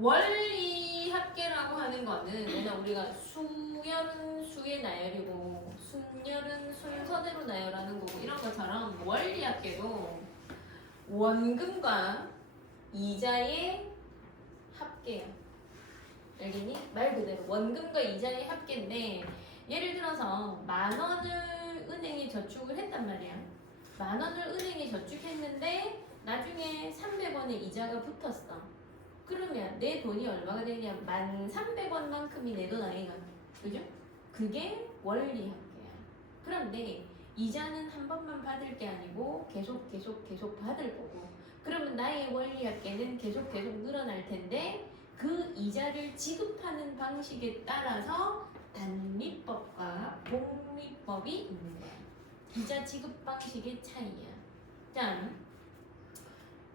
원리 합계라고 하는 거는 그냥 우리가 수열은 수의 나열이고 순열은 순서대로 나열하는 거고 이런 것처럼 원리 합계도 원금과 이자의 합계야. 알겠니? 말 그대로 원금과 이자의 합계인데 예를 들어서 10,000원을 은행에 저축을 했단 말이야. 10,000원을 은행에 저축했는데 나중에 300원의 이자가 붙었어. 그러면 내 돈이 얼마가 되냐? 1,300원만큼이 내 돈 아이가. 그죠? 그게 원리 합계야. 그런데 이자는 한 번만 받을 게 아니고 계속 받을 거고. 그러면 나의 원리 합계는 계속 늘어날 텐데 그 이자를 지급하는 방식에 따라서 단리법과 복리법이 있는 거야. 이자 지급 방식의 차이야. 자,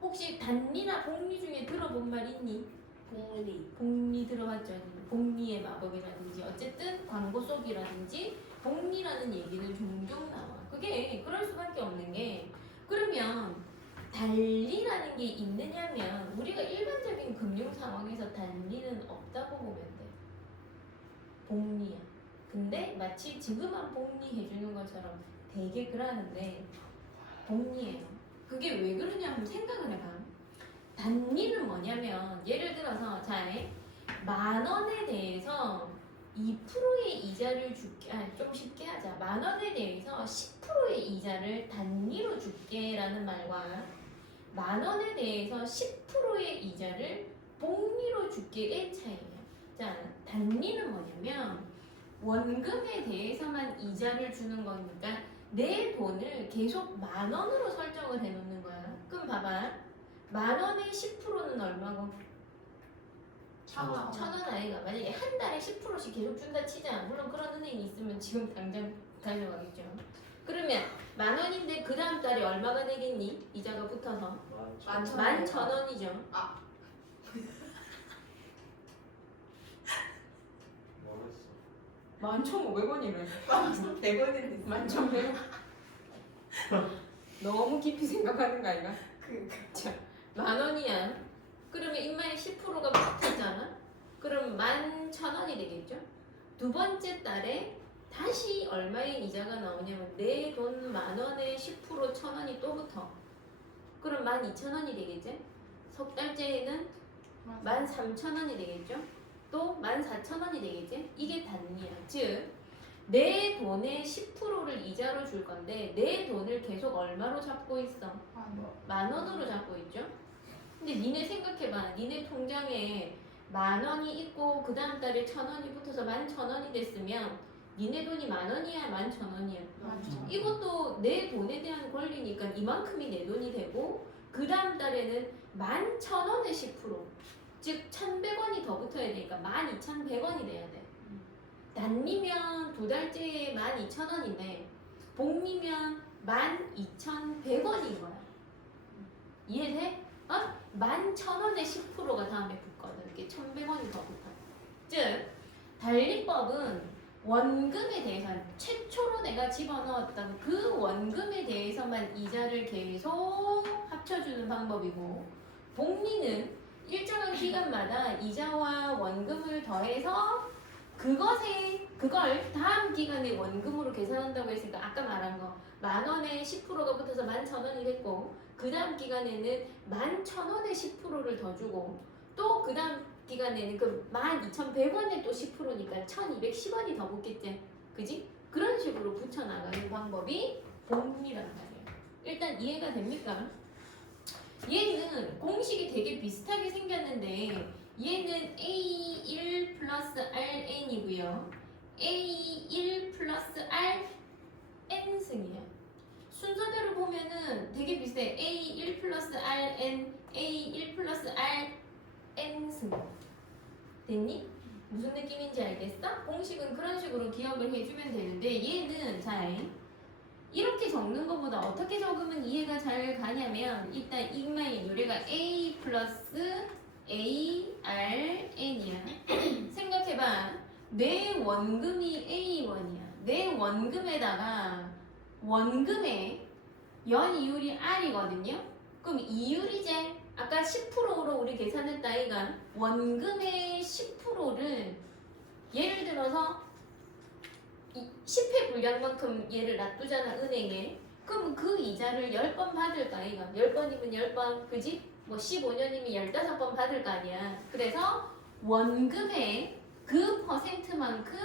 혹시 단리나 복리 중에 들어본 말 있니? 복리 들어봤죠? 복리의 마법이라든지 어쨌든 광고 속이라든지 복리라는 얘기는 종종 나와. 그게 그럴 수밖에 없는 게 그러면 단리라는 게 있느냐면 우리가 일반적인 금융 상황에서 단리는 없다고 보면 돼. 복리야. 근데 마치 지금만 복리해주는 것처럼 되게 그러는데 복리예요. 그게 왜 그러냐 한번 생각을 해봐. 단리는 뭐냐면 예를 들어서 자 10,000원에 대해서 2%의 이자를 줄게. 좀 쉽게 하자. 10,000원에 대해서 10%의 이자를 단리로 줄게라는 말과 10,000원에 대해서 10%의 이자를 복리로 줄게의 차이예요. 자, 단리는 뭐냐면 원금에 대해서만 이자를 주는 거니까 내 돈을 계속 10,000원으로 설정을 해놓는 거야. 그럼 봐봐. 10,000원의 10%는 얼마고? 1,000원. 1,000원 아이가. 만약에 한 달에 10%씩 계속 준다 치자. 물론 그런 은행이 있으면 지금 당장 달려가겠죠. 그러면 10,000원인데 그 다음 달에 얼마가 되겠니? 이자가 붙어서 11,000원이죠. 뭐랬어? 11,500원이래. 1,100원이랬어. 11,100원. 너무 깊이 생각하는 거 아이가? 자, 10,000원이야. 그러면 인마에 10%가 붙었잖아. 그럼 11,000원이 되겠죠? 두 번째 달에 다시 얼마의 이자가 나오냐면 내 돈 10,000원에 10% 1,000원이 또 붙어. 그럼 12,000원이 되겠지? 석 달째에는 13,000원이 되겠죠? 또 14,000원이 되겠지? 이게 단리야. 즉, 내 돈의 10%를 이자로 줄 건데 내 돈을 계속 얼마로 잡고 있어? 10,000원으로 잡고 있죠? 근데 니네 생각해봐. 니네 통장에 10,000원이 있고 그 다음 달에 1,000원이 붙어서 11,000원이 됐으면 니네 돈이 10,000원이야 11,000원이야? 이것도 내 돈에 대한 권리니까 이만큼이 내 돈이 되고 그 다음 달에는 11,000원의 10% 즉 1,100원이 더 붙어야 되니까 12,100원이 돼야 돼. 단리면 두 달째에 12,000원인데 복리면 12,100원인 거야. 이해돼? 11,000원의 10%가 다음에 붙거든. 이렇게 1,100원이 더 붙어. 즉 단리법은 원금에 대해서 최초로 내가 집어넣었던 그 원금에 대해서만 이자를 계속 합쳐주는 방법이고 복리는 일정한 기간마다 이자와 원금을 더해서 그걸 다음 기간에 원금으로 계산한다고 했으니까 아까 말한 거 10,000원에 10%가 붙어서 11,000원이 됐고 그 다음 기간에는 11,000원에 10%를 더 주고 또 그 다음 기간에는 그 12,100원에 또 10%니까 1,210원이 더 붙겠지. 그지? 그런 식으로 붙여나가는 방법이 복리란 말이에요. 일단 이해가 됩니까? 얘는 공식이 되게 비슷하게 생겼는데 얘는 A1 플러스 RN이고요. A1 플러스 RN승이에요. 순서대로 보면은 되게 비슷해. A1 플러스 RN, A1 플러스 RN승. 됐니? 무슨 느낌인지 알겠어? 공식은 그런 식으로 기억을 해주면 되는데 얘는 잘 이렇게 적는 것보다 어떻게 적으면 이해가 잘 가냐면 일단 이마의 유래가 A 플러스 ARN이야. 생각해봐. 내 원금이 A1이야. 내 원금에다가 원금의 연이율이 R이거든요. 그럼 이율이제 아까 10%로 우리 계산했다 아이가 원금의 10%를 예를 들어서 10회 분량만큼 얘를 놔두잖아 은행에. 그럼 그 이자를 10번 받을까 아이가 10번이면 10번 그지? 뭐 15년이면 15번 받을 거 아니야. 그래서 원금의 그 퍼센트만큼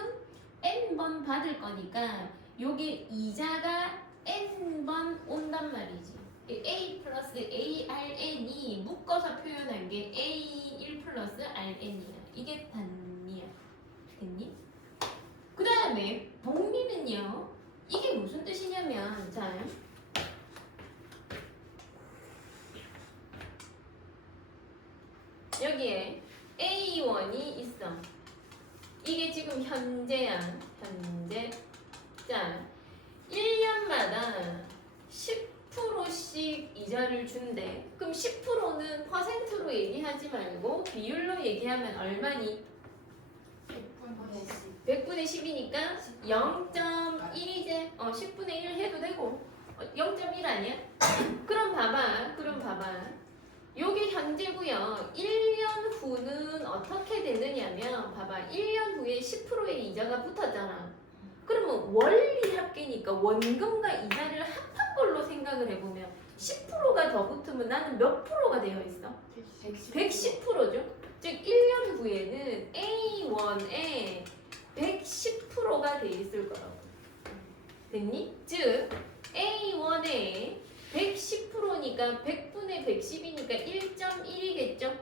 n번 받을 거니까 요게 이자가 n번 온단 말이지. a 플러스 arn이 묶어서 표현한 게 a1 플러스 rn이야. 이게 단위야. 됐니? 그 다음에 복리는요. 이게 무슨 뜻이냐면 자 여기에 A1이 있어. 이게 지금 현재야. 현재. 자, 1년마다 10%씩 이자를 준대. 그럼 10%는 퍼센트로 얘기하지 말고 비율로 얘기하면 얼마니? 100분의 10이니까 0.1이제 10분의 1 해도 되고 0.1 아니야? 그럼 봐봐. 요게 현재고요. 1년 후는 어떻게 되느냐면 봐봐. 1년 후에 10%의 이자가 붙었잖아. 그러면 원리 합계니까 원금과 이자를 합한 걸로 생각을 해보면 10%가 더 붙으면 나는 몇 프로가 되어 있어? 110%죠. 즉 1년 후에는 A1에 110%가 돼 있을 거라고. 됐니? 즉 A1에 110%니까 100분의 110이니까 1.1이겠죠?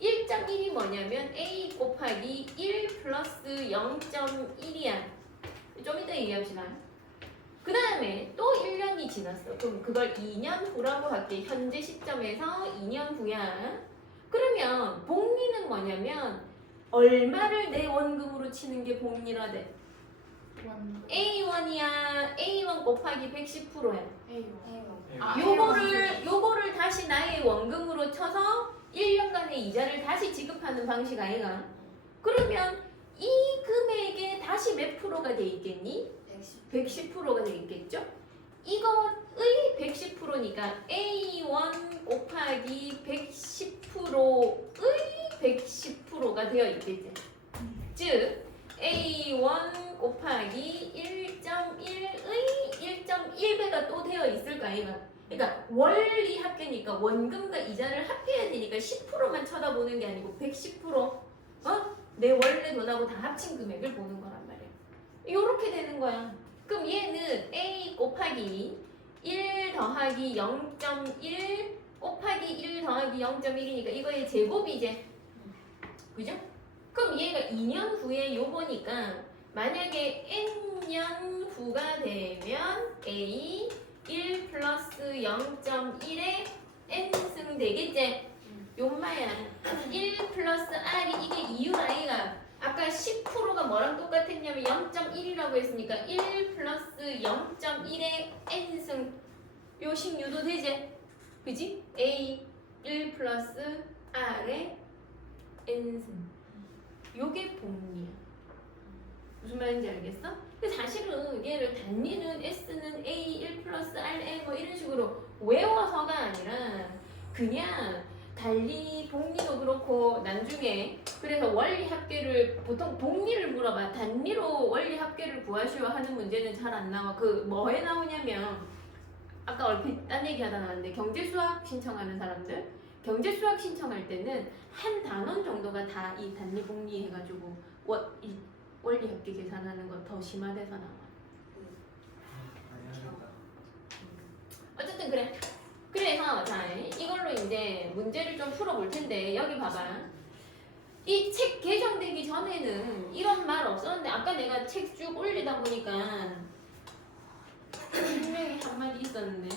1.1이 뭐냐면 A 곱하기 1 플러스 0.1이야. 좀 이따 얘기합시다. 그 다음에 또 1년이 지났어. 그럼 그걸 2년 후라고 할게. 현재 시점에서 2년 후야. 그러면 복리는 뭐냐면 얼마를 내 원금으로 치는 게 복리라 돼? A1이야. A1 곱하기 110%야. 요거를 다시 나의 원금으로 쳐서 1년간의 이자를 다시 지급하는 방식 아이가? 그러면 이 금액에 다시 몇 프로가 돼 있겠니? 110%가 돼 있겠죠? 이거의 110%니까 A1 곱하기 110%의 110%가 되어 있겠지. 즉 A1 곱하기 1.1의 1.1배가 또 되어 있을까 아이가? 그러니까 원리 합계니까 원금과 이자를 합해야 되니까 10%만 쳐다보는 게 아니고 110% 내 원래 돈하고 다 합친 금액을 보는 거란 말이야. 이렇게 되는 거야. 그럼 얘는 A 곱하기 1 더하기 0.1 곱하기 1 더하기 0.1이니까 이거의 제곱이지. 그죠? 그럼 얘가 2년 후에 요거니까 만약에 n년 후가 되면 A 1 플러스 0.1에 n승 되겠지? 요마야 1 플러스 r이 이게 이유 아이가 아까 10%가 뭐랑 똑같았냐면 0.1이라고 했으니까 1 플러스 0.1에 n승 요 식유도 되지? 그지? A 1 플러스 r에 n승 요게 복리야. 무슨 말인지 알겠어? 근데 사실은 얘를 단위는 S는 A 1 플러스 RN 뭐 이런 식으로 외워서가 아니라 그냥 달리 복리도 그렇고 나중에 그래서 원리 합계를 보통 복리를 물어봐. 단위로 원리 합계를 구하시오 하는 문제는 잘 안 나와. 그 뭐에 나오냐면 아까 얼핏 딴 얘기 하다 나왔는데 경제수학 신청하는 사람들 경제수학 신청할 때는 한 단원 정도가 다 이 단위 복리 해가지고 원리 합계 계산하는 건 더 심화돼서 나와. 어쨌든 그래. 그래서 자 이걸로 이제 문제를 좀 풀어볼 텐데 여기 봐봐. 이 책 개정되기 전에는 이런 말 없었는데 아까 내가 책 쭉 올리다 보니까 분명히 한마디 있었는데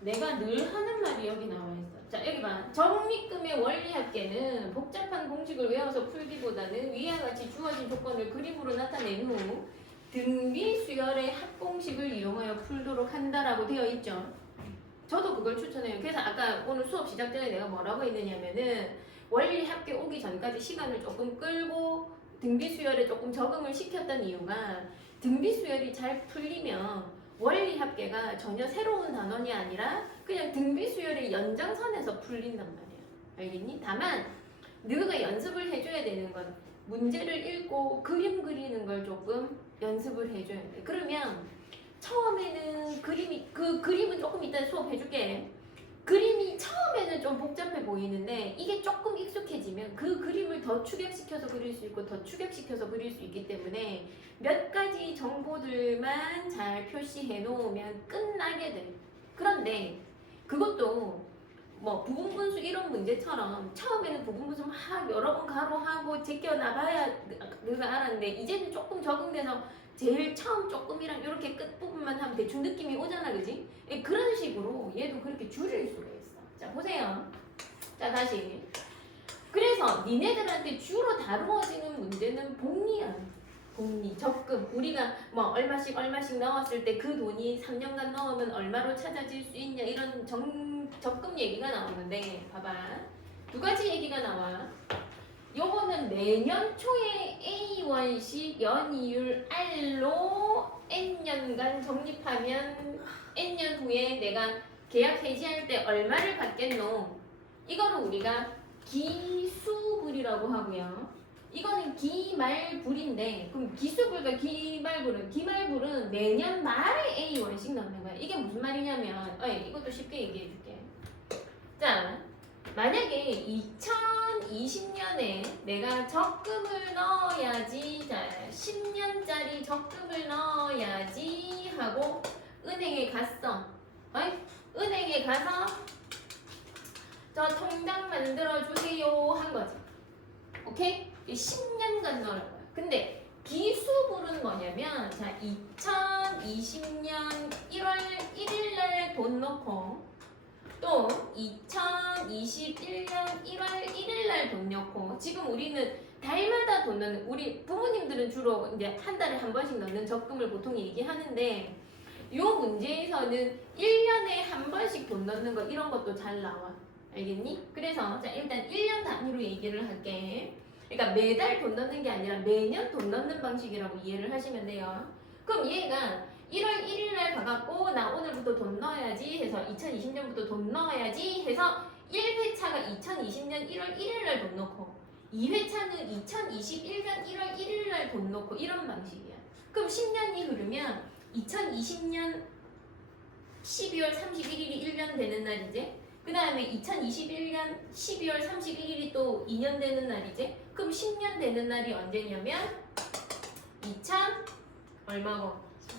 내가 늘 하는 말이 여기 나와 있어. 자 여기 봐. 적립금의 원리 합계는 복잡한 공식을 외워서 풀기보다는 위와 같이 주어진 조건을 그림으로 나타낸 후 등비 수열의 합공식을 이용하여 풀도록 한다라고 되어 있죠. 저도 그걸 추천해요. 그래서 아까 오늘 수업 시작 전에 내가 뭐라고 했느냐면은 원리 합계 오기 전까지 시간을 조금 끌고 등비 수열에 조금 적응을 시켰던 이유가 등비 수열이 잘 풀리면 원리 합계가 전혀 새로운 단원이 아니라 그냥 등비 수열의 연장선에서 풀린단 말이야. 알겠니? 다만 너가 연습을 해줘야 되는 건 문제를 읽고 그림 그리는 걸 조금 연습을 해줘야 돼. 그러면 처음에는 그 그림은 조금 이따 수업해줄게. 그림이 처음에는 좀 복잡해 보이는데 이게 조금 익숙해지면 그 그림을 더 축약시켜서 그릴 수 있고 더 축약시켜서 그릴 수 있기 때문에 몇 가지 정보들만 잘 표시해 놓으면 끝나게 돼. 그런데 그것도 뭐 부분분수 이런 문제처럼 처음에는 부분분수 막 여러 번 가로하고 제껴나봐야 내가 알았는데 이제는 조금 적응돼서 제일 처음 조금이랑 이렇게 끝부분만 하면 대충 느낌이 오잖아, 그지? 예, 그런 식으로 얘도 그렇게 줄일 수가 있어. 자, 보세요. 자, 다시. 그래서 니네들한테 주로 다루어지는 문제는 복리야. 복리, 적금. 우리가 뭐 얼마씩 넣었을 때 그 돈이 3년간 넣으면 얼마로 찾아질 수 있냐 이런 적금 얘기가 나오는데 봐봐. 두 가지 얘기가 나와. 요거는 매년 초에 A1씩 연이율 R로 N년간 적립하면 N년 후에 내가 계약 해지할 때 얼마를 받겠노? 이거를 우리가 기수불이라고 하고요. 이거는 기말불인데 그럼 기수불과 기말불은 매년 말에 A1씩 넣는 거야. 이게 무슨 말이냐면 이것도 쉽게 얘기해 줄게. 자, 만약에 2020년에 내가 적금을 넣어야지, 자 10년짜리 적금을 넣어야지 하고 은행에 갔어. 은행에 가서 저 통장 만들어 주세요 한 거지. 오케이? 10년간 넣을 거야. 근데 기수불은 뭐냐면 자 2020년 1월 1일 날 돈 넣고 또 2021년 1월 1일 날 돈 넣고 지금 우리는 달마다 돈 넣는 우리 부모님들은 주로 이제 한 달에 한 번씩 넣는 적금을 보통 얘기하는데 요 문제에서는 1년에 한 번씩 돈 넣는 거 이런 것도 잘 나와. 알겠니? 그래서 자 일단 1년 단위로 얘기를 할게. 그러니까 매달 돈 넣는 게 아니라 매년 돈 넣는 방식이라고 이해를 하시면 돼요. 그럼 얘가 1월 1일 날 가갖고 나 오늘부터 돈 넣어야지 해서 2020년부터 돈 넣어야지 해서 1회차가 2020년 1월 1일 날 돈 넣고 2회차는 2021년 1월 1일 날 돈 넣고 이런 방식이야. 그럼 10년이 흐르면 2020년 12월 31일이 1년 되는 날이지. 그 다음에 2021년 12월 31일이 또 2년 되는 날이지. 그럼 10년 되는 날이 언제냐면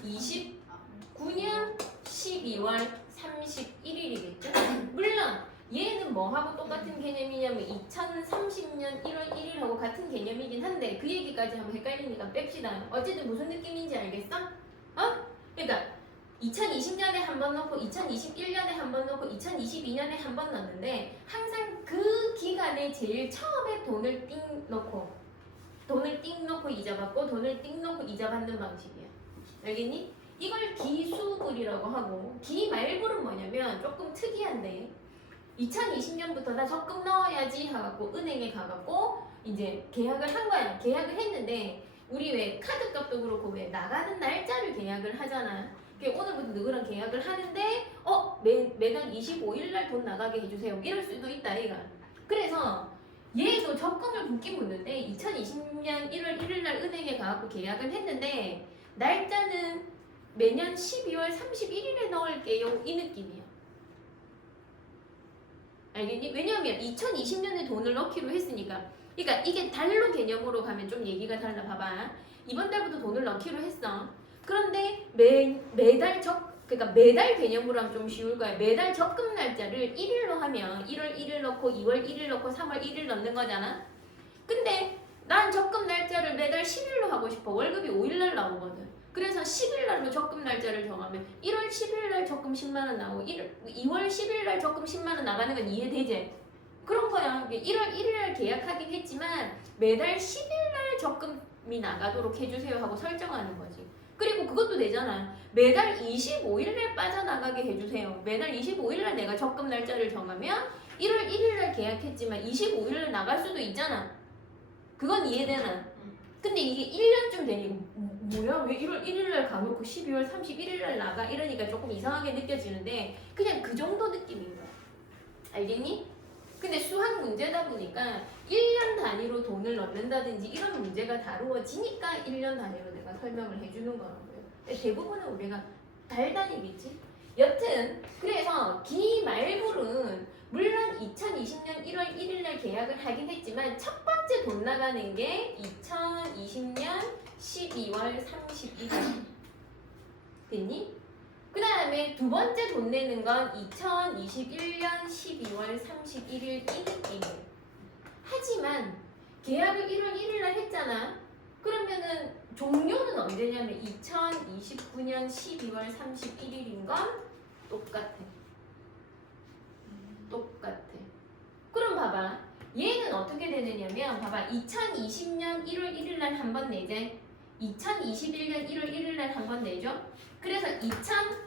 29년 12월 31일이겠죠. 물론 얘는 뭐하고 똑같은 개념이냐면 2030년 1월 1일하고 같은 개념이긴 한데 그 얘기까지 하면 헷갈리니까 뺍시다. 어쨌든 무슨 느낌인지 알겠어? 그러니까 2020년에 한 번 넣고 2021년에 한 번 넣고 2022년에 한 번 넣는데 항상 그 기간에 제일 처음에 돈을 띵 넣고 이자 받고 돈을 띵 넣고 이자 받는 방식이야. 알겠니? 이걸 기수불이라고 하고 기말불은 뭐냐면 조금 특이한데 2020년부터 나 적금 넣어야지 하갖고 은행에 가갖고 이제 계약을 한 거야. 계약을 했는데 우리 왜 카드값도 그렇고 왜 나가는 날짜를 계약을 하잖아. 오늘부터 누구랑 계약을 하는데 매달 25일 날 돈 나가게 해주세요. 이럴 수도 있다 이가. 그래서 얘도 적금을 붓긴 붓는데 2020년 1월 1일 날 은행에 가갖고 계약을 했는데 날짜는 매년 12월 31일에 넣을게요 이 느낌이야. 알겠니? 왜냐하면 2020년에 돈을 넣기로 했으니까. 그러니까 이게 달러 개념으로 가면 좀 얘기가 달라. 봐봐. 이번 달부터 돈을 넣기로 했어. 그런데 그러니까 매달 개념으로 하면 좀 쉬울 거야. 매달 적금 날짜를 1일로 하면 1월 1일 넣고 2월 1일 넣고 3월 1일 넣는 거잖아. 근데 난 적금 날짜를 매달 10일로 하고 싶어. 월급이 5일 날 나오거든. 그래서 10일 날로 적금 날짜를 정하면 1월 10일 날 적금 10만 원 나오고 2월 10일 날 적금 10만 원 나가는 건 이해되지? 그런 거야. 1월 1일 날 계약하긴 했지만 매달 10일 날 적금이 나가도록 해주세요 하고 설정하는 거지. 그리고 그것도 되잖아. 매달 25일 날 빠져나가게 해주세요. 매달 25일 날 내가 적금 날짜를 정하면 1월 1일 날 계약했지만 25일 날 나갈 수도 있잖아. 그건 이해되나? 근데 이게 1년쯤 되니까 뭐야 왜 1월 1일날 가놓고 12월 31일날 나가 이러니까 조금 이상하게 느껴지는데 그냥 그 정도 느낌인 거야. 알겠니? 근데 수학 문제다 보니까 1년 단위로 돈을 넣는다든지 이런 문제가 다루어지니까 1년 단위로 내가 설명을 해주는 거라고요. 대부분은 우리가 달 단위겠지? 여튼 그래서 기말불은 물론 2020년 1월 1일날 계약을 하긴 했지만 첫 번째 돈 나가는 게 2020년 12월 31일 됐니? 그 다음에 두 번째 돈 내는 건 2021년 12월 31일 이 느낌이에요. 하지만 계약을 1월 1일날 했잖아. 그러면은 종료는 언제냐면 2029년 12월 31일인 건 똑같아. 똑같아. 그럼 봐봐. 얘는 어떻게 되느냐면 봐봐. 2020년 1월 1일날 한 번 내재. 2021년 1월 1일날 한 번 내죠. 그래서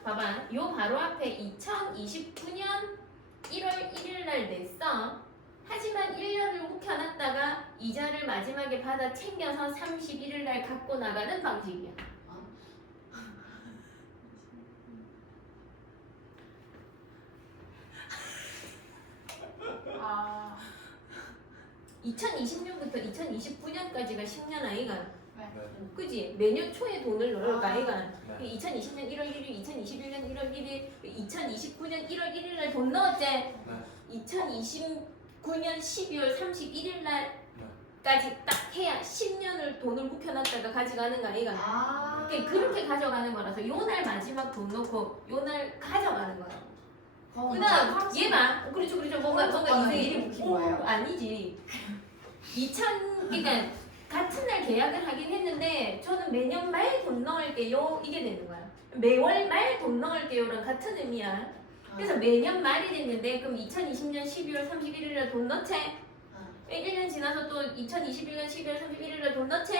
봐봐. 요 바로 앞에 2029년 1월 1일날 냈어. 하지만 1년을 묵혀놨다가 이자를 마지막에 받아 챙겨서 31일날 갖고 나가는 방식이야. 아. 2020년부터 2029년까지가 10년 아이가. 네. 그지? 매년 초에 돈을 넣을 거 아. 아이가. 네. 2020년 1월 1일, 2021년 1월 1일, 2029년 1월 1일 날 돈 넣었지? 네. 2029년 12월 31일 날까지 딱 해야 10년을 돈을 묵혀놨다가 가져가는 거 아이가. 아. 그렇게 가져가는 거라서 요 날 마지막 돈 넣고 요 날 가져가는 거야. 어, 그다음 얘만 그렇죠 뭔가 일이 이제 묵힌 거예요? 아니지. 그러니까 같은 날 계약을 하긴 했는데 저는 매년 말 돈 넣을게요 이게 되는 거야. 매월 말 돈 넣을게요랑 같은 의미야. 그래서 매년 말이 됐는데 그럼 2020년 12월 31일 날 돈 넣지? 1년 지나서 또 2021년 12월 31일 날 돈 넣지?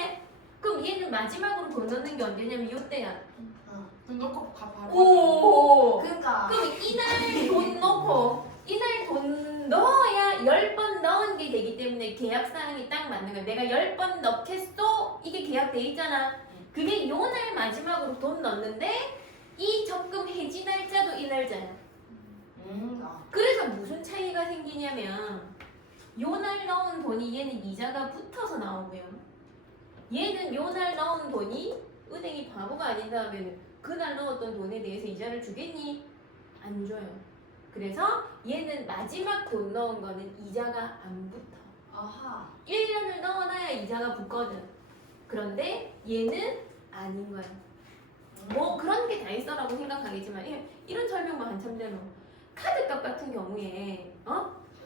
그럼 얘는 마지막으로 돈 넣는 게 언제냐면 요때야. 돈 넣고 바로. 오. 그러니까. 그럼 이날 돈 넣고 이날 돈 넣어야 10번 넣은 게 되기 때문에 계약사항이 딱 맞는 거야. 내가 10번 넣겠어 이게 계약돼 있잖아. 그게 요날 마지막으로 돈 넣는데 이 적금 해지 날짜도 이 날짜야. 그래서 무슨 차이가 생기냐면 요날 넣은 돈이 얘는 이자가 붙어서 나오고요. 얘는 요날 넣은 돈이 은행이 바보가 아니다 하면 그날 넣었던 돈에 대해서 이자를 주겠니? 안 줘요. 그래서 얘는 마지막 돈 넣은 거는 이자가 안 붙어. 아하. 1년을 넣어놔야 이자가 붙거든. 그런데 얘는 아닌 거야. 뭐 그런 게 다 있어라고 생각하겠지만 이런 설명만 한참 되면 카드값 같은 경우에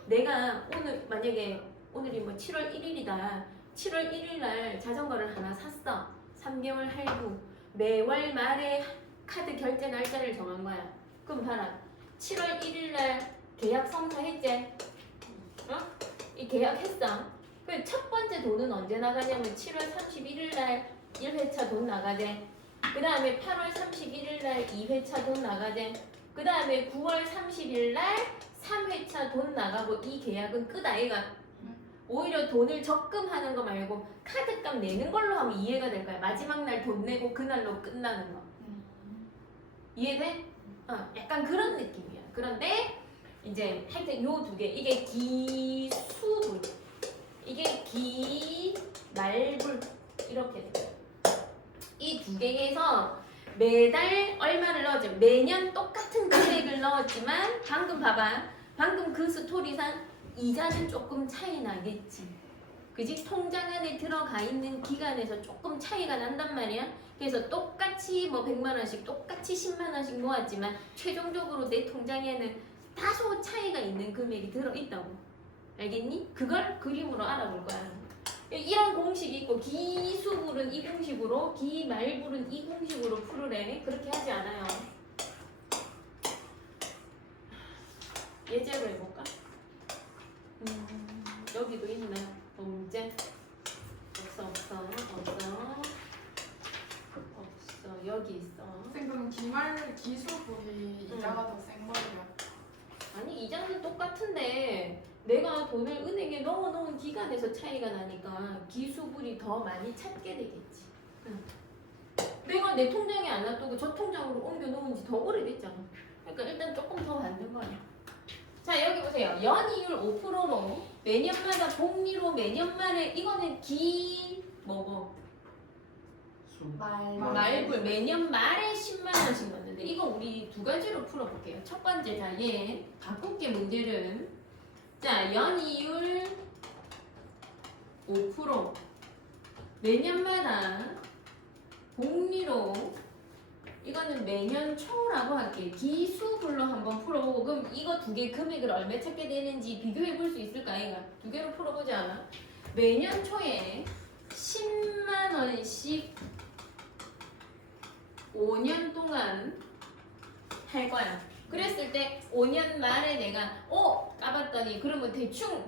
내가 오늘 만약에 오늘이 뭐 7월 1일이다. 7월 1일 날 자전거를 하나 샀어. 3개월 할부. 매월 말에 카드 결제 날짜를 정한 거야. 그럼 봐라. 7월 1일 날 계약 성사했지? 이 계약했어. 그 첫 번째 돈은 언제 나가냐면 7월 31일 날 1회차 돈 나가재. 그 다음에 8월 31일 날 2회차 돈 나가재. 그 다음에 9월 30일 날 3회차 돈 나가고 이 계약은 끝 아이가. 오히려 돈을 적금하는 거 말고 카드값 내는 걸로 하면 이해가 될 거야. 마지막 날 돈 내고 그날로 끝나는 거. 이해돼? 약간 그런 느낌이야. 그런데 이제 하여튼 요 두 개 이게 기수불 이게 기말불 이렇게 돼요. 이 두 개에서 매달 얼마를 넣었지? 매년 똑같은 금액을 넣었지만 방금 봐봐. 방금 그 스토리상 이자는 조금 차이 나겠지. 그지? 통장 안에 들어가 있는 기간에서 조금 차이가 난단 말이야. 그래서 똑같이 뭐 100만 원씩 똑같이 10만 원씩 모았지만 최종적으로 내 통장에는 다소 차이가 있는 금액이 들어있다고. 알겠니? 그걸 그림으로 알아볼 거야. 이런 공식이 있고 기수불은 이 공식으로 기말불은 이 공식으로 풀으래. 그렇게 하지 않아요. 예제로 해볼까? 여기도 있나? 문제? 없어. 여기 있어. 선생님 그럼 기수불이 이자가 더 센 거예요? 아니 이자는 똑같은데 내가 돈을 은행에 넣어놓은 기간에서 차이가 나니까 기수불이 더 많이 찾게 되겠지. 내가 내 통장에 안 놔두고 저 통장으로 옮겨 놓은 지 더 오래됐잖아. 그러니까 일단 조금 더 받는 거야. 자, 여기 보세요. 연이율 5%로 매년마다 복리로 매년 말에 이거는 뭐고? 말불 매년 말에 10만 원씩 넣는데 이거 우리 두 가지로 풀어볼게요. 첫 번째, 자, 얘 바꿀게 문제를. 자, 연이율 5% 매년마다 복리로 이거는 매년 초라고 할게. 기수별로 한번 풀어보고 그럼 이거 두 개 금액을 얼마 찾게 되는지 비교해 볼 수 있을까? 얘가 두 개로 풀어보자. 매년 초에 10만 원씩 5년 동안 할 거야. 그랬을 때 5년 말에 내가 까봤더니 그러면 대충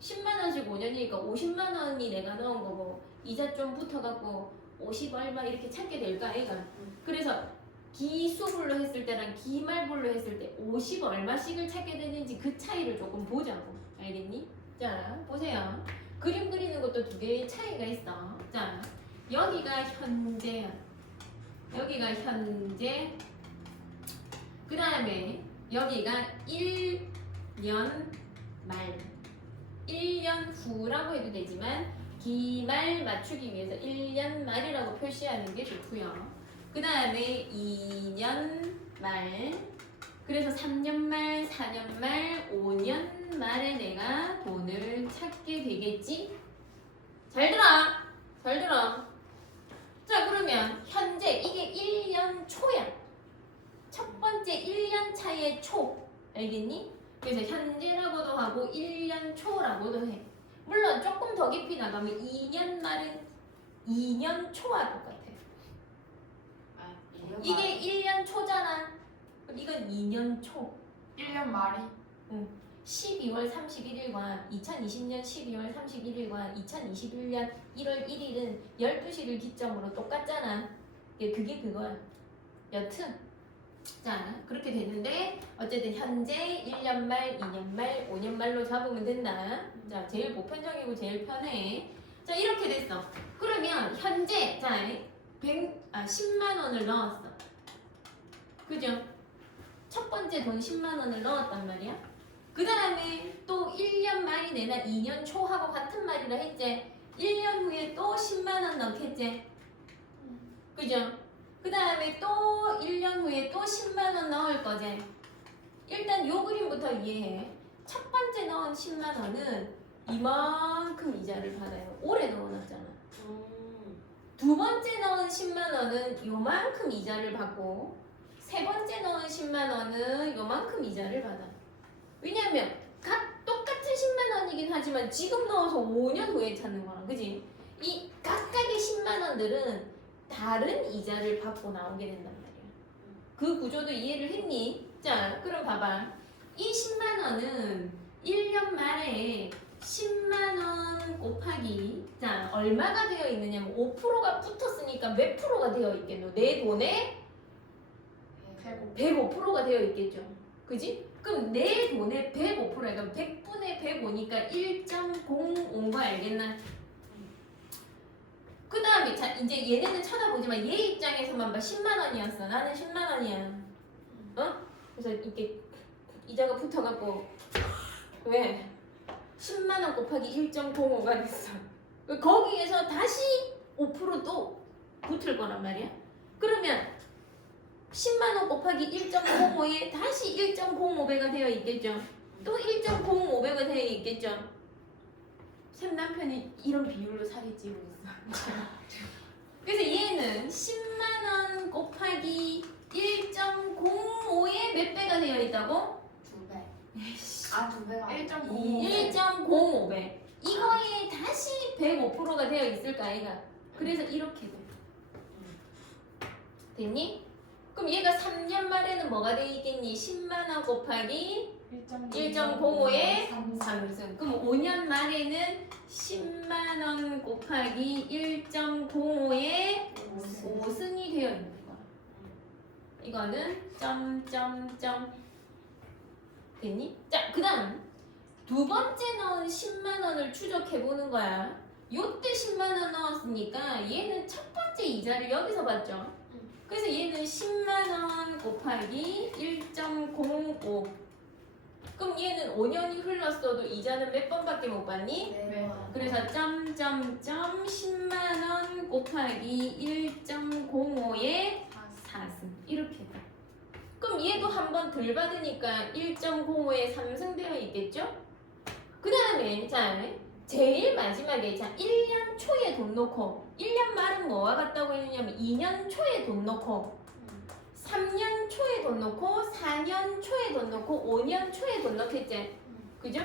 10만 원씩 5년이니까 50만 원이 내가 넣은 거고 이자 좀 붙어갖고 50 얼마 이렇게 찾게 될까 애가. 그래서 기수불로 했을 때랑 기말불로 했을 때 50 얼마씩을 찾게 되는지 그 차이를 조금 보자고. 알겠니? 자, 보세요. 그림 그리는 것도 두 개의 차이가 있어. 자, 여기가 현재야. 여기가 현재. 그 다음에 여기가 1년 말. 1년 후라고 해도 되지만 기말 맞추기 위해서 1년 말이라고 표시하는 게 좋고요. 그 다음에 2년 말. 그래서 3년 말, 4년 말, 5년 말에 내가 돈을 찾게 되겠지? 잘 들어! 잘 들어! 자, 그러면 현재 이게 1년 초야. 첫 번째 1년 차의 초. 알겠니? 그래서 현재라고도 하고 1년 초라고도 해. 물론 조금 더 깊이 나가면 2년 말은 2년 초와 똑같아. 이게 1년 초잖아. 그럼 이건 2년 초. 1년 말이 12월 31일과 2020년 12월 31일과 2021년 1월 1일은 12시를 기점으로 똑같잖아. 그게 그거야. 여튼 자, 그렇게 됐는데 어쨌든 현재 1년 말, 2년 말, 5년 말로 잡으면 된다. 자, 제일 보편적이고 제일 편해. 자, 이렇게 됐어. 그러면 현재 자, 10만 원을 넣었어. 그죠? 첫 번째 돈 10만 원을 넣었단 말이야. 그 다음에 또 1년 말이 내나 2년 초하고 같은 말이라 했지. 1년 후에 또 10만 원 넣겠지. 그죠? 그 다음에 또 1년 후에 또 10만 원 넣을 거지. 일단 요 그림부터 이해해. 첫 번째 넣은 10만 원은 이만큼 이자를 받아요. 올해 넣어놨잖아. 두 번째 넣은 10만 원은 요만큼 이자를 받고 세 번째 넣은 10만 원은 요만큼 이자를 받아. 왜냐면 똑같은 10만 원이긴 하지만 지금 넣어서 5년 후에 찾는 거랑 그지? 이 각각의 10만 원들은 다른 이자를 받고 나오게 된단 말이야. 그 구조도 이해를 했니? 자, 그럼 봐봐. 이 10만 원은 1년 말에 10만 원 곱하기 자, 얼마가 되어 있느냐면 5%가 붙었으니까 몇 프로가 되어 있겠노? 내 돈에 105%가 되어 있겠죠. 그지? 그럼 내 돈의 105%, 그러니까 100분의 105니까 1.05인 거 알겠나? 그 다음에 자 이제 얘네는 쳐다보지만 얘 입장에서만 봐. 10만 원이었어. 나는 10만 원이야. 그래서 이렇게 이자가 붙어갖고 왜? 10만 원 곱하기 1.05가 됐어. 거기에서 다시 5%도 붙을 거란 말이야. 그러면 10만 원 곱하기 1.05에 다시 1.05배가 되어 있겠죠. 또 1.05배가 되어 있겠죠. 샘 남편이 이런 비율로 사겠지 그랬어. 그래서 얘는 10만 원 곱하기 1.05에 몇 배가 되어 있다고? 2배. 2배가 1.05배. 이거에 다시 105%가 되어 있을까 아이가? 그래서 이렇게 돼. 됐니? 그럼 얘가 3년 말에는 뭐가 되어 있겠니? 10만 원 곱하기 1.05의 3승. 그럼 5년 말에는 10만 원 곱하기 1.05의 5승이 되어 있는 거야. 이거는 점점점 됐니? 자, 그다음 두 번째 넣은 10만 원을 추적해 보는 거야. 요때 10만 원 넣었으니까 얘는 첫 번째 이자를 여기서 받죠. 그래서 얘는 10만 원 곱하기 1.05. 그럼 얘는 5년이 흘렀어도 이자는 몇 번밖에 못 받니? 네. 그래서 점점점 10만 원 곱하기 1.05의 4승 이렇게 돼. 그럼 얘도 한 번 덜 받으니까 1.05에 3승 되어 있겠죠? 그 다음에 자 제일 마지막에 자 1년 초에 돈 넣고 1년 말은 뭐와 같다고 했느냐면 2년 초에 돈 넣고 3년 초에 돈 넣고 4년 초에 돈 넣고 5년 초에 돈 넣겠지? 그죠?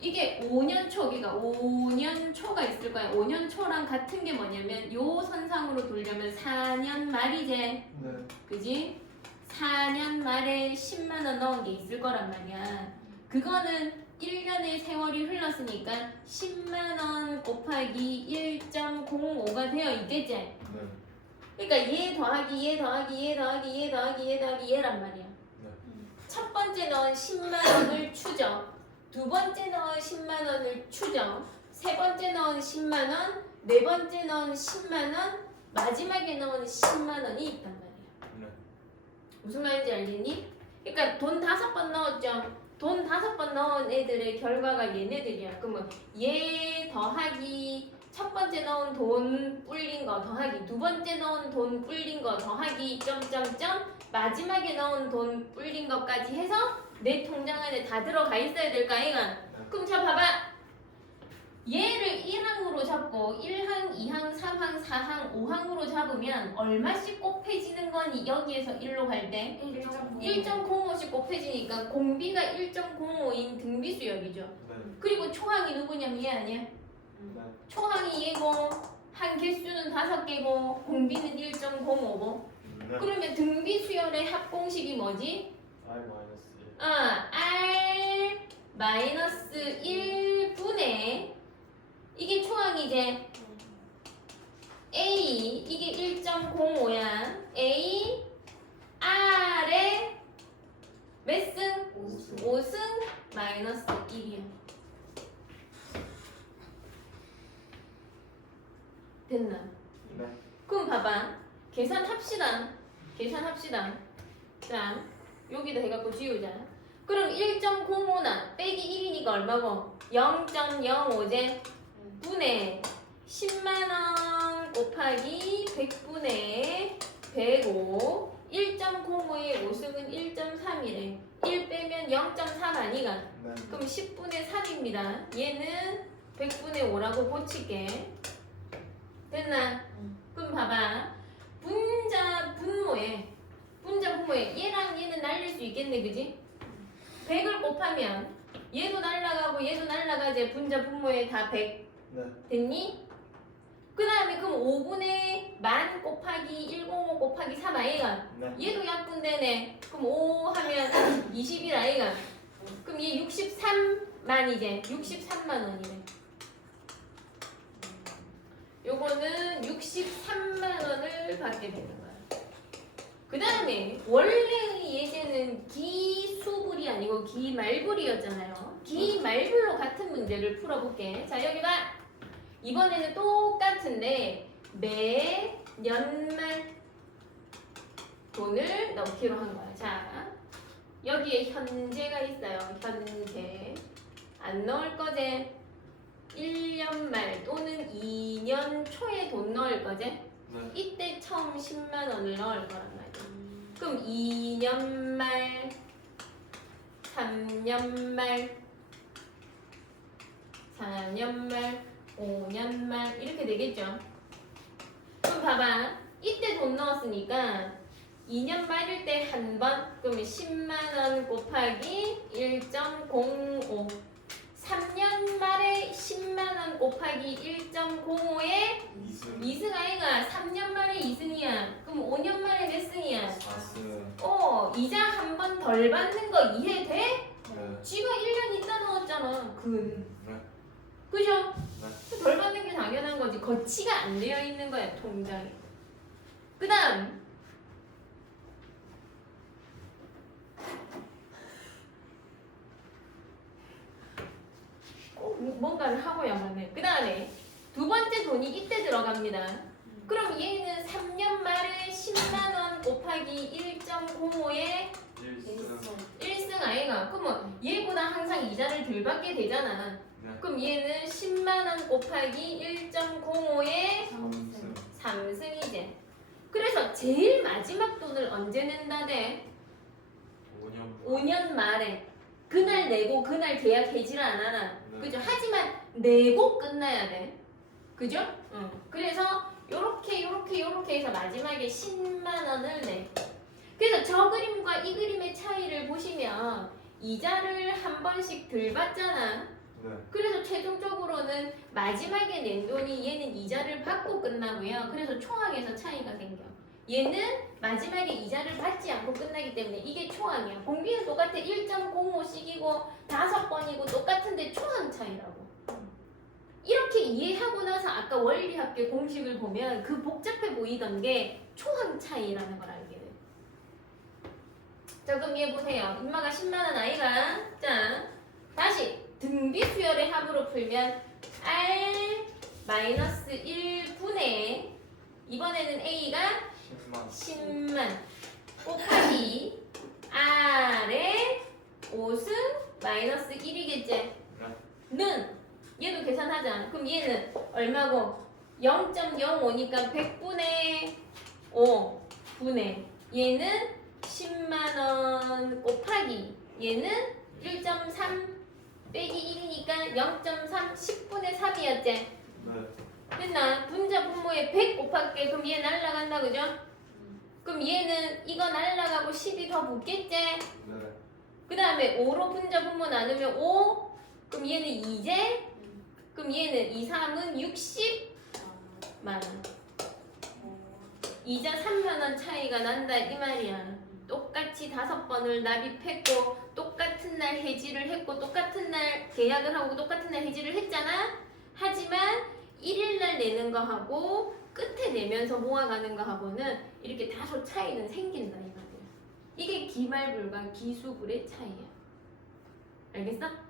이게 5년 초기가 5년 초가 있을 거야. 5년 초랑 같은 게 뭐냐면 요 선상으로 돌려면 4년 말이지. 네. 그지? 4년 말에 10만 원 넣은 게 있을 거란 말이야. 그거는 1년의 세월이 흘렀으니까 10만 원 곱하기 1.05가 되어 있겠지? 네. 그러니까 얘 더하기 얘 더하기 얘 더하기 얘 더하기 얘 더하기 얘란 말이야. 첫 번째 넣은 10만 원을 추정, 두 번째 넣은 10만 원을 추정, 세 번째 넣은 10만 원, 네 번째 넣은 10만 원, 마지막에 넣은 10만 원이 있단 말이야. 네. 무슨 말인지 알겠니? 그러니까 돈 5번 넣었죠. 돈 5번 넣은 애들의 결과가 얘네들이야. 그러면 얘 더하기 첫 번째 넣은 돈 불린 거 더하기 두 번째 넣은 돈 불린 거 더하기 점점점 마지막에 넣은 돈 불린 것까지 해서 내 통장 안에 다 들어가 있어야 될까 아이가? 그럼 자 봐봐. 얘를 1항으로 잡고 1항, 2항, 3항, 4항, 5항으로 잡으면 얼마씩 곱해지는 거니 여기에서 1로 갈 때? 1.05씩 곱해지니까 공비가 1.05인 등비수역이죠. 네. 그리고 초항이 누구냐면 얘 아니야? 네. 초항이 얘고 한 개수는 5개고 공비는 1.05고 네. 그러면 등비수열의 합공식이 뭐지? I 마이너스 1. R 마이너스 1분의 이게 초항이제 A 이게 1.05야 A R의 몇 승? 5승 마이너스 1이야. 됐나? 네. 그럼 봐봐. 계산합시다. 계산합시다. 자, 여기다 해갖고 지우자. 그럼 1.05나 빼기 1이니까 얼마고? 0.05제 분의 10만원 곱하기 100분의 105 1.05의 5승은 1.3이래. 1 빼면 0.3 아니가? 네. 그럼 10분의 3입니다. 얘는 100분의 5라고 고칠게. 됐나? 그럼 봐봐. 분자 분모에 얘랑 얘는 날릴 수 있겠네, 그지? 100을 곱하면 얘도 날라가고 얘도 날라가지. 분자 분모에 다 100 네. 됐니? 그 다음에 그럼 5분의 10,000 곱하기 105 곱하기 3 아이가? 네. 얘도 약분되네. 그럼 5 하면 21 아이가? 그럼 얘 63만이제. 63만 원이네. 요거는 63만 원을 받게 되는 거야. 그 다음에 원래의 예제는 기수불이 아니고 기말불이었잖아요. 기말불로 같은 문제를 풀어볼게. 자, 여기 봐. 이번에는 똑같은데 매 연말 돈을 넣기로 한 거야. 자, 여기에 현재가 있어요. 현재 안 넣을 거제. 1년 말 또는 2년 초에 돈 넣을 거제. 네. 이때 처음 10만 원을 넣을 거란 말이야. 그럼 2년 말, 3년 말, 4년 말, 5년 말 이렇게 되겠죠. 그럼 봐봐. 이때 돈 넣었으니까 2년 말일 때 한 번, 그러면 10만 원 곱하기 1.05. 3년 말에 10만 원 곱하기 1.05에 2승. 2승 아이가 3년 만에 2승이야. 그럼 5년 만에 몇 승이야? 4승. 이자 한 번 덜 받는 거 이해돼? 네. 쥐가 1년 있다 넣었잖아. 네. 그죠? 네. 덜 받는 게 당연한 거지. 거치가 안 되어 있는 거야, 통장에. 그 다음. 꼭 뭔가를 하고야만 해. 그 다음에 두 번째 돈이 이때 들어갑니다. 그럼 얘는 3년 말에 10만 원 곱하기 1.05의 1승 아이가. 그러면 얘보다 항상 이자를 덜 받게 되잖아. 네. 그럼 얘는 10만 원 곱하기 1.05의 3승이지. 그래서 제일 마지막 돈을 언제 낸다대? 5년 5년 말에. 그날 내고 그날 계약 해지를 안 하나. 네. 그죠? 하지만 내고 끝나야 돼. 그죠? 응. 그래서 요렇게 해서 마지막에 10만 원을 내. 그래서 저 그림과 이 그림의 차이를 보시면 이자를 한 번씩 덜 받잖아. 네. 그래서 최종적으로는 마지막에 낸 돈이 얘는 이자를 받고 끝나고요. 그래서 총합에서 차이가 생겨. 얘는 마지막에 이자를 받지 않고 끝나기 때문에 이게 총합이야. 공비는 똑같아. 1.05씩이고 5번이고 똑같은데 총합 차이라고. 이렇게 이해하고 나서 아까 원리합계 공식을 보면 그 복잡해 보이던 게 총합 차이라는 걸 알게 돼. 자, 그럼 얘 보세요. 인마가 10만 원 아이가. 자, 다시 등비 수열의 합으로 풀면 R-1분의 이번에는 A가 10만 곱하기 R의 5승 마이너스 1이겠지? 는 얘도 계산하자. 그럼 얘는 얼마고? 0.05니까 100분의 5분의 얘는 10만원 곱하기 얘는 1.3 빼기 1이니까 0.3 10분의 3이었지? 네. 됐나? 분자 분모에 100 곱할게. 그럼 얘 날라간다 그죠? 그럼 얘는 이거 날라가고 10이 더 붙겠지? 네. 그 다음에 5로 분자 분모 나누면 5. 그럼 얘는 2제? 그럼 얘는 2, 3은 60만원. 이자 3만원 차이가 난다 이 말이야. 똑같이 5번을 납입했고 똑같은 날 해지를 했고 똑같은 날 계약을 하고 똑같은 날 해지를 했잖아. 하지만 1일 날 내는 거하고 끝에 내면서 모아가는 거하고는 이렇게 다소 차이는 생긴다 이 말이야. 이게 기말불과 기수불의 차이야. 알겠어?